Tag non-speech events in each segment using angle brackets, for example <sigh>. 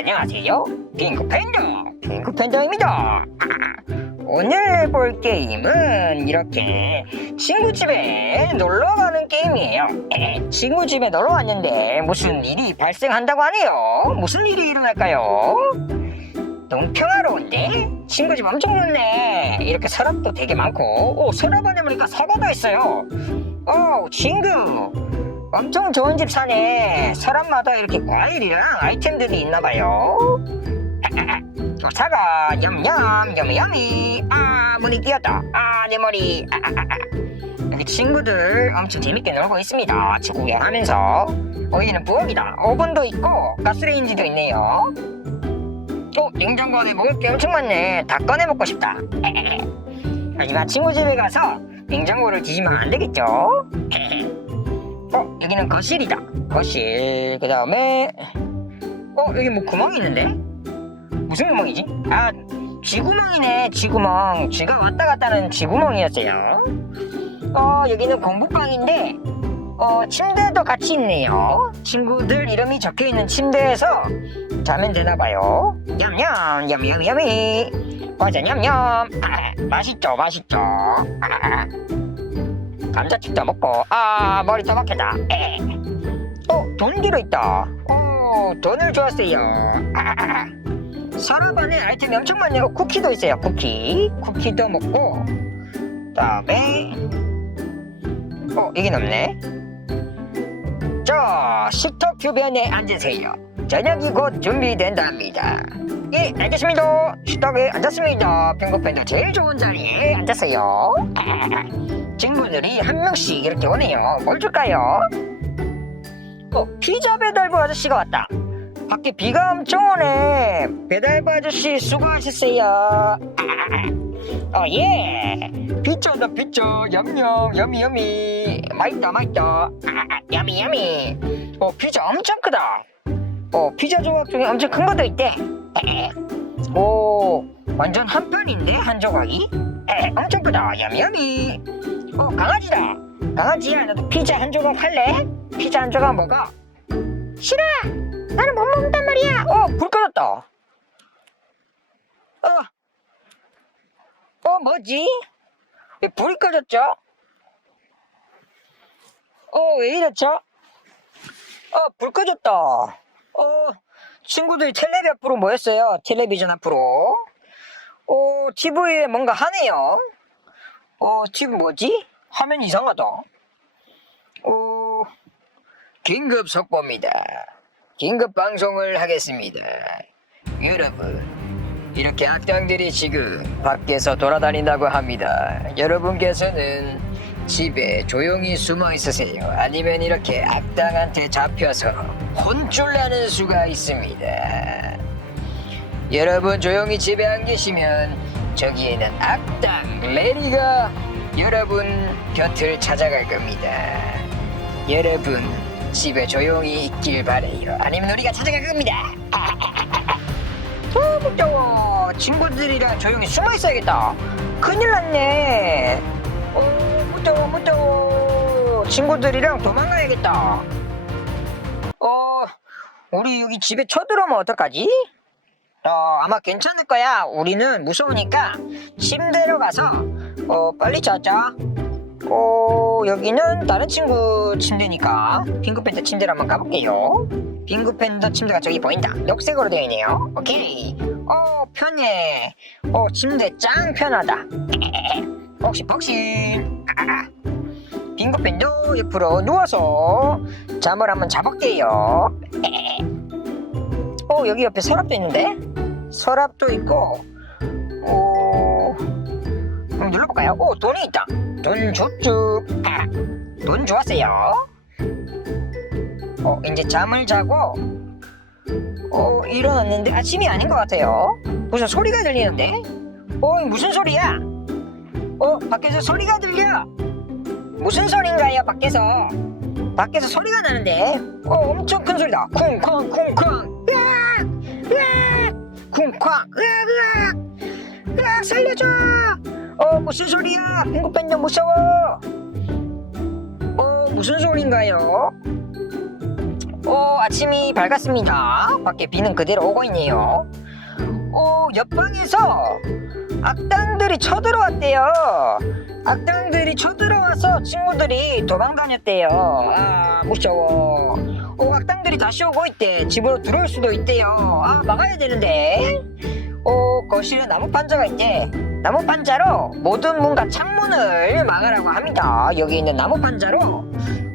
안녕하세요. 핑크팬더, 핑크팬더입니다. <laughs> 오늘 볼 게임은 이렇게 친구 집에 놀러 가는 게임이에요. <laughs> 친구 집에 놀러 왔는데 무슨 일이 발생한다고 하네요. 무슨 일이 일어날까요? 너무 평화로운데? 친구 집 엄청 좋네. 이렇게 서랍도 되게 많고, 오, 서랍 안에 보니까 사과도 있어요. 오, 친구. 엄청 좋은 집 사네. 서랍마다 이렇게 과일이랑 아이템들이 있나 봐요. <laughs> 사과, 냠냠, 냠냠이. 아, 문이 끼었다. 아, 내 머리. 아, 아, 아, 친구들 엄청 재밌게 놀고 있습니다. 집 구경하면서. 여기는 부엌이다. 오븐도 있고, 가스레인지도 있네요. 어, 냉장고 안에 먹을 게 엄청 많네. 다 꺼내 먹고 싶다. <laughs> 하지만 친구 집에 가서 냉장고를 뒤지면 안 되겠죠? <laughs> 어, 여기는 거실이다. 거실. 그 다음에, 어, 여기 뭐 구멍이 있는데? 무슨 구멍이지? 아, 쥐구멍이네, 쥐구멍. 쥐가 왔다 갔다 하는 쥐구멍이었어요. 어, 여기는 공부방인데, 어, 침대도 같이 있네요. 친구들 이름이 적혀 있는 침대에서 자면 되나 봐요. 냠냠, 냠냠 냠이. 과자 냠냠. 아, 맛있죠, 맛있죠. 아, 감자칩도 먹고, 아, 막혔다. 에. 어, 돈 들어있다. 어, 돈을 주었어요. 아, <laughs> 서랍 안에 아이템이 엄청 많네요. 쿠키도 있어요, 쿠키. 쿠키도 먹고, 다음에, 어, 여긴 없네. 자, 식탁 주변에 앉으세요. 저녁이 곧 준비된답니다. 예, 알겠습니다. 식탁에 앉았습니다. 핑크팬도 제일 좋은 자리에 앉았어요. <laughs> 친구들이 한 명씩 이렇게 오네요. 뭘 줄까요? 어, 피자 배달부 아저씨가 왔다. 밖에 비가 엄청 오네. 배달부 아저씨 수고하셨어요. <laughs> 어, 예. 피자다, 피자. 얌얌, 야미, 야미. 맛있다, 맛있다. <laughs> 야미, 야미. 어, 피자 엄청 크다. 어, 피자 조각 중에 엄청 큰 것도 있대. 오, 완전 한 편인데, 한 조각이? 에, 엄청 크다. 야미. 어, 강아지다. 강아지야, 너도 피자 한 조각 할래? 피자 한 조각 먹어. 싫어. 나는 못 먹는단 말이야. 어, 불 꺼졌다. 어, 어, 뭐지? 왜 불이 꺼졌죠? 어, 왜 이랬죠? 어, 불 꺼졌다. 어, 친구들이 텔레비 앞으로 모였어요. 텔레비전 앞으로. 어, TV에 뭔가 하네요. 어, TV 뭐지? 화면 이상하다. 어, 긴급 속보입니다. 긴급 방송을 하겠습니다. 여러분, 이렇게 악당들이 지금 밖에서 돌아다닌다고 합니다. 여러분께서는 집에 조용히 숨어 있으세요. 아니면 이렇게 악당한테 잡혀서 혼쭐 나는 수가 있습니다. 여러분 조용히 집에 안 계시면 저기에는 악당 레리가 여러분 곁을 찾아갈 겁니다. 여러분 집에 조용히 있길 바래요. 아니면 우리가 찾아갈 겁니다. 어 <laughs> 무서워. 친구들이랑 조용히 숨어 있어야겠다. 큰일 났네. 친구들이랑 도망가야겠다. 어 우리 여기 집에 쳐들어오면 어떡하지? 어, 아마 괜찮을 거야. 우리는 무서우니까 침대로 가서 어, 빨리 자자. 어, 여기는 다른 친구 침대니까 핑크팬더 침대로 한번 가볼게요. 핑크팬더 침대가 저기 보인다. 녹색으로 되어 있네요. 오케이. 어, 편해. 어, 침대 짱 편하다. <laughs> 혹시 복신. 아, 핑크팬더 옆으로 누워서 잠을 한번 자볼게요. 어, 여기 옆에 서랍도 있는데? 서랍도 있고, 오, 한번 눌러볼까요? 오, 돈이 있다. 돈 줬쭉. 아, 돈 좋았어요. 어, 이제 잠을 자고, 어, 일어났는데 아침이 아닌 것 같아요. 무슨 소리가 들리는데? 어, 무슨 소리야? 어, 밖에서 소리가 들려. 무슨 소린가요, 밖에서? 밖에서 소리가 나는데? 어, 엄청 큰 소리다. 쿵쾅, 쿵쾅. 으악! 으악! 쿵쾅. 으악, 으악! 으악, 살려줘! 어, 무슨 소리야? 핑크팬더 무서워! 어, 무슨 소린가요? 어, 어, 아침이 밝았습니다. 밖에 비는 그대로 오고 있네요. 어, 옆방에서 악당들이 쳐들어왔대요. 악당들이 쳐들어와서 친구들이 도망 다녔대요. 아, 무서워. 어, 악당들이 다시 오고 있대. 집으로 들어올 수도 있대요. 아, 막아야 되는데. 어, 거실에 나무 판자가 있대. 나무 판자로 모든 문과 창문을 막으라고 합니다. 여기 있는 나무 판자로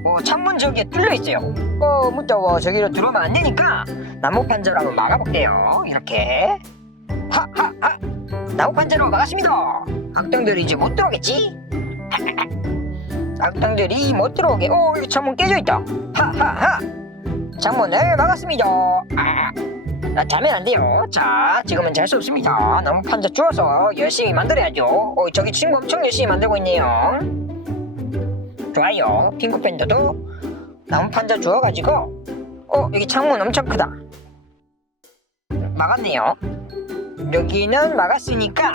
어, 창문 저기에 뚫려 있어요. 어, 무서워. 저기로 들어오면 안 되니까 나무 판자로 한번 막아볼게요. 이렇게. 하, 하, 하. 나무 판자로 막았습니다. 악당들이 이제 못 들어오겠지? <laughs> 악당들이 못 들어오게. 오, 여기 창문 깨져 있다. 하하하. 창문을 막았습니다. 아, 아, 자면 안 돼요. 자, 지금은 잘 수 없습니다. 나무 판자 주워서 열심히 만들어야죠. 어, 저기 친구 엄청 열심히 만들고 있네요. 좋아요. 핑크밴드도 나무 판자 주워가지고, 어, 여기 창문 엄청 크다. 막았네요. 여기는 막았으니까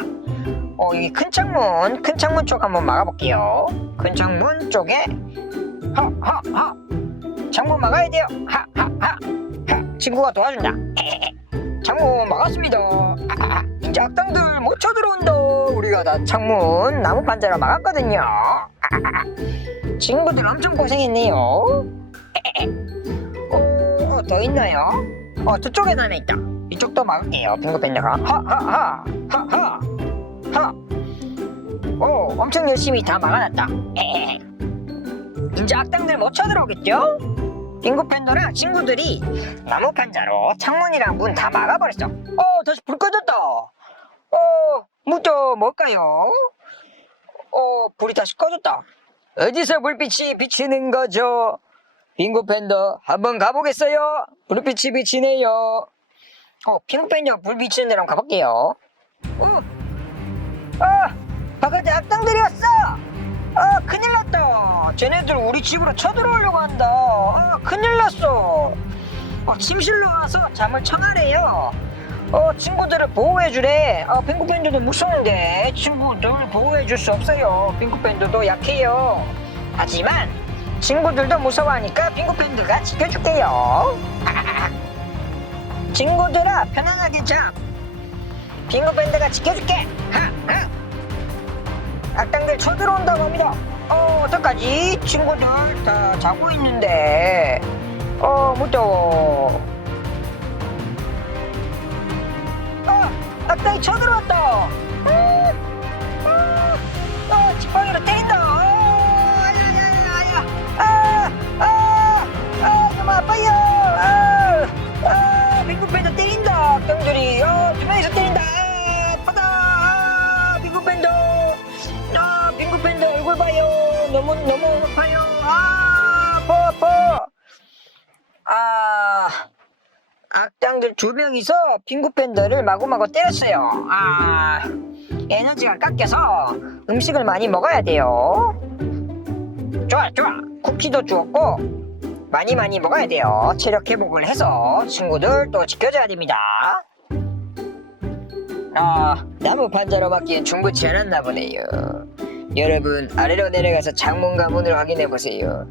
어 여기 큰 창문 큰 창문 쪽 한번 막아볼게요 큰 창문 쪽에 하하하 창문 막아야 돼요 하하하 친구가 도와준다. <laughs> 창문 막았습니다. 이제 악당들 못 쳐들어온다 우리가 다 창문 나무 판자로 막았거든요. 친구들 엄청 고생했네요. <laughs> 어, 어, 더 있나요? 어 저쪽에도 하나 있다 이쪽도 막을게요 핑크밴드가 하하하 하하 하. 오 엄청 열심히 다 막아놨다. 이제 악당들 못 쳐들어오겠죠? 핑크밴드랑 친구들이 나무 판자로 창문이랑 문 다 막아버렸어 어 다시 불 꺼졌다 어 무저 뭘까요? 어 불이 다시 꺼졌다 어디서 불빛이 비치는 거죠? 빙고팬더 한번 가보겠어요 불빛이 비치네요 어, 핑크팬이가 불 비치는 데로 가볼게요. 어, 아, 바깥에 악당들이 왔어! 아, 큰일 났다. 쟤네들 우리 집으로 쳐들어오려고 한다. 아, 큰일 났어. 어, 침실로 와서 잠을 청하래요. 어, 친구들을 보호해주래. 아, 핑크팬들도 무서운데 친구들 보호해줄 수 없어요. 핑크팬들도 약해요. 하지만 친구들도 무서워하니까 핑크팬드가 지켜줄게요. <laughs> 친구들아 편안하게 자. 빙고밴드가 지켜줄게. 하하. 악당들 쳐들어온다고 합니다. 어 어떡하지? 친구들 다 자고 있는데. 어 무서워. 아 악당이 쳐들어왔다 두 명이서 빙고밴드를 마구마구 때렸어요 아 에너지가 깎여서 음식을 많이 먹어야 돼요 좋아 좋아 쿠키도 주었고 많이 많이 먹어야 돼요. 체력 회복을 해서 친구들 또 지켜줘야 됩니다. 아, 나무 판자로 막기엔 중부치 않았나 보네요. 여러분, 아래로 내려가서 창문과 문을 확인해 보세요.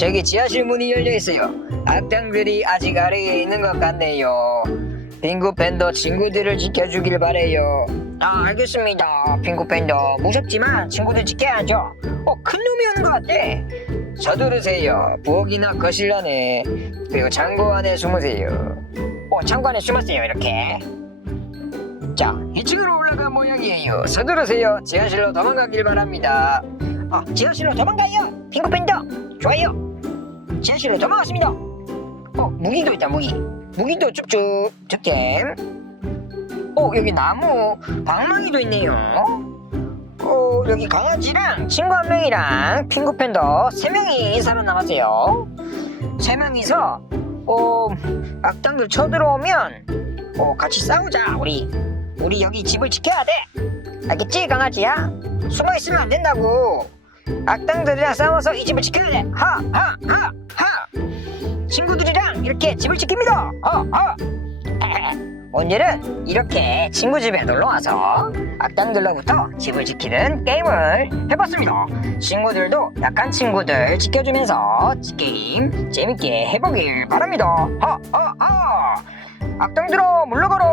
저기 지하실 문이 열려 있어요. 악당들이 아직 아래에 있는 것 같네요. 빙구 팬더 친구들을 지켜주길 바래요. 아, 알겠습니다. 빙구 팬더 무섭지만 친구들 지켜야죠. 어, 큰 놈이 오는 것 같아. 서두르세요. 부엌이나 거실 안에 그리고 창고 안에 숨으세요. 어, 창고 안에 숨었어요. 이렇게. 자, 2층으로 올라간 모양이에요. 서두르세요. 지하실로 도망가길 바랍니다. 어, 지하실로 도망가요. 핑크팬더. 좋아요. 지하실로 도망갔습니다. 어, 무기도 있다. 무기. 무기도 쭉쭉 득템. 어, 여기 나무 방망이도 있네요. 어, 여기 강아지랑 친구 한 명이랑 핑크팬더 세 명이 살아남았어요. 세 명이서 어, 악당들 쳐들어오면 어, 같이 싸우자 우리. 우리 여기 집을 지켜야 돼. 알겠지 강아지야? 숨어 있으면 안 된다고. 악당들이랑 싸워서 이 집을 지켜야 돼. 하, 하, 하, 하. 친구들이랑 이렇게 집을 지킵니다. 하, 하. <laughs> 오늘은 이렇게 친구 집에 놀러 와서 악당들로부터 집을 지키는 게임을 해봤습니다. 친구들도 약한 친구들 지켜주면서 게임 재밌게 해보길 바랍니다. 하 하 하! 악당들아 물러가라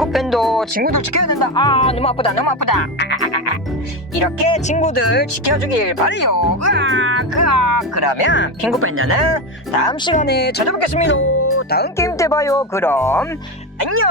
빙고팬도 친구들 지켜야 된다. 아 너무 아프다 너무 아프다. <laughs> 이렇게 친구들 지켜주길 바래요. 그러면 핑구팬더는 다음 시간에 찾아뵙겠습니다. 다음 게임 때 봐요. 그럼 안녕